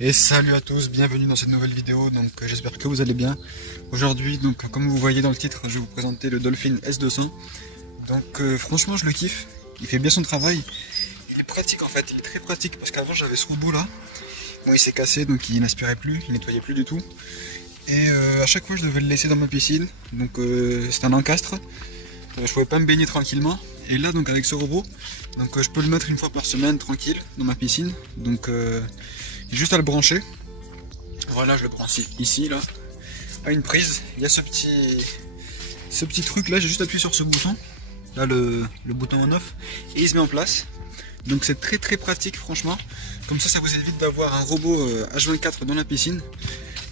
Et salut à tous, bienvenue dans cette nouvelle vidéo, j'espère que vous allez bien. Aujourd'hui, comme vous voyez dans le titre, je vais vous présenter le Dolphin S200. Franchement je le kiffe, il fait bien son travail, il est pratique en fait, il est très pratique parce qu'avant j'avais ce robot là. Bon, il s'est cassé donc il n'aspirait plus, il nettoyait plus du tout. Et à chaque fois je devais le laisser dans ma piscine, c'est un encastre, je pouvais pas me baigner tranquillement. Et là donc avec ce robot, je peux le mettre une fois par semaine tranquille dans ma piscine. Juste à le brancher. Voilà, je le branche ici là, à une prise. Il y a ce petit truc là, j'ai juste appuyé sur ce bouton, là le bouton on off, et il se met en place. Donc c'est très pratique franchement. Comme ça vous évite d'avoir un robot H24 dans la piscine.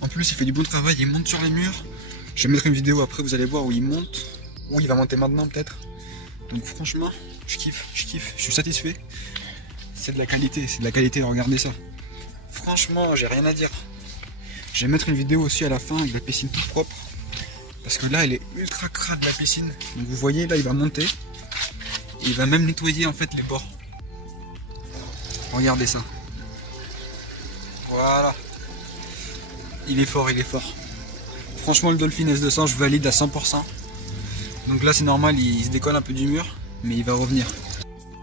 En plus il fait du bon travail, il monte sur les murs. Je vais mettre une vidéo après, vous allez voir où il monte, où il va monter maintenant peut-être. Donc franchement, je kiffe, je suis satisfait. C'est de la qualité, regardez ça. Franchement, j'ai rien à dire. Je vais mettre une vidéo aussi à la fin avec la piscine toute propre. Parce que là, elle est ultra crade la piscine. Donc vous voyez, là, il va monter. Et il va même nettoyer en fait les bords. Regardez ça. Voilà. Il est fort, il est fort. Franchement, le Dolphin S200, je valide à 100%. Donc là, c'est normal, il se décolle un peu du mur. Mais il va revenir.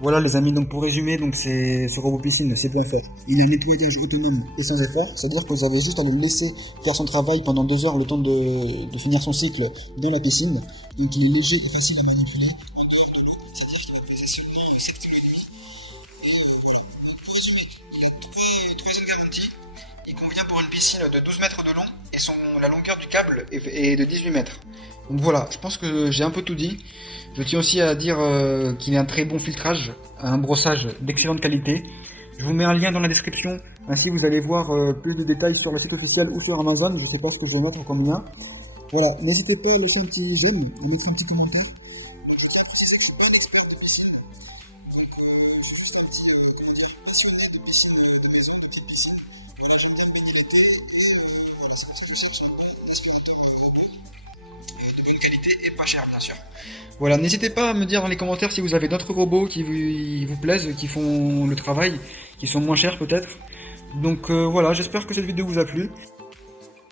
Voilà les amis, donc pour résumer, c'est ce robot piscine, c'est bien fait. Il est nettoyage autonome et sans effort, c'est-à-dire que vous avez juste à le laisser faire son travail pendant 2 heures le temps de finir son cycle dans la piscine. Donc il est léger et facile à manipuler. C'est-à-dire qu'il va peser seulement 7 kg. Tous les garanties. Il convient pour une piscine de 12 mètres de long et la longueur du câble est de 18 mètres. Donc voilà, je pense que j'ai un peu tout dit. Je tiens aussi à dire qu'il a un très bon filtrage, un brossage d'excellente qualité. Je vous mets un lien dans la description, ainsi vous allez voir plus de détails sur le site officiel ou sur Amazon, je ne sais pas ce que je vais mettre comme lien. Voilà, n'hésitez pas à laisser un petit j'aime, à mettre un petit commentaire. Pas cher bien sûr. Voilà, n'hésitez pas à me dire dans les commentaires si vous avez d'autres robots qui vous plaisent, qui font le travail, qui sont moins chers peut-être. Voilà, j'espère que cette vidéo vous a plu.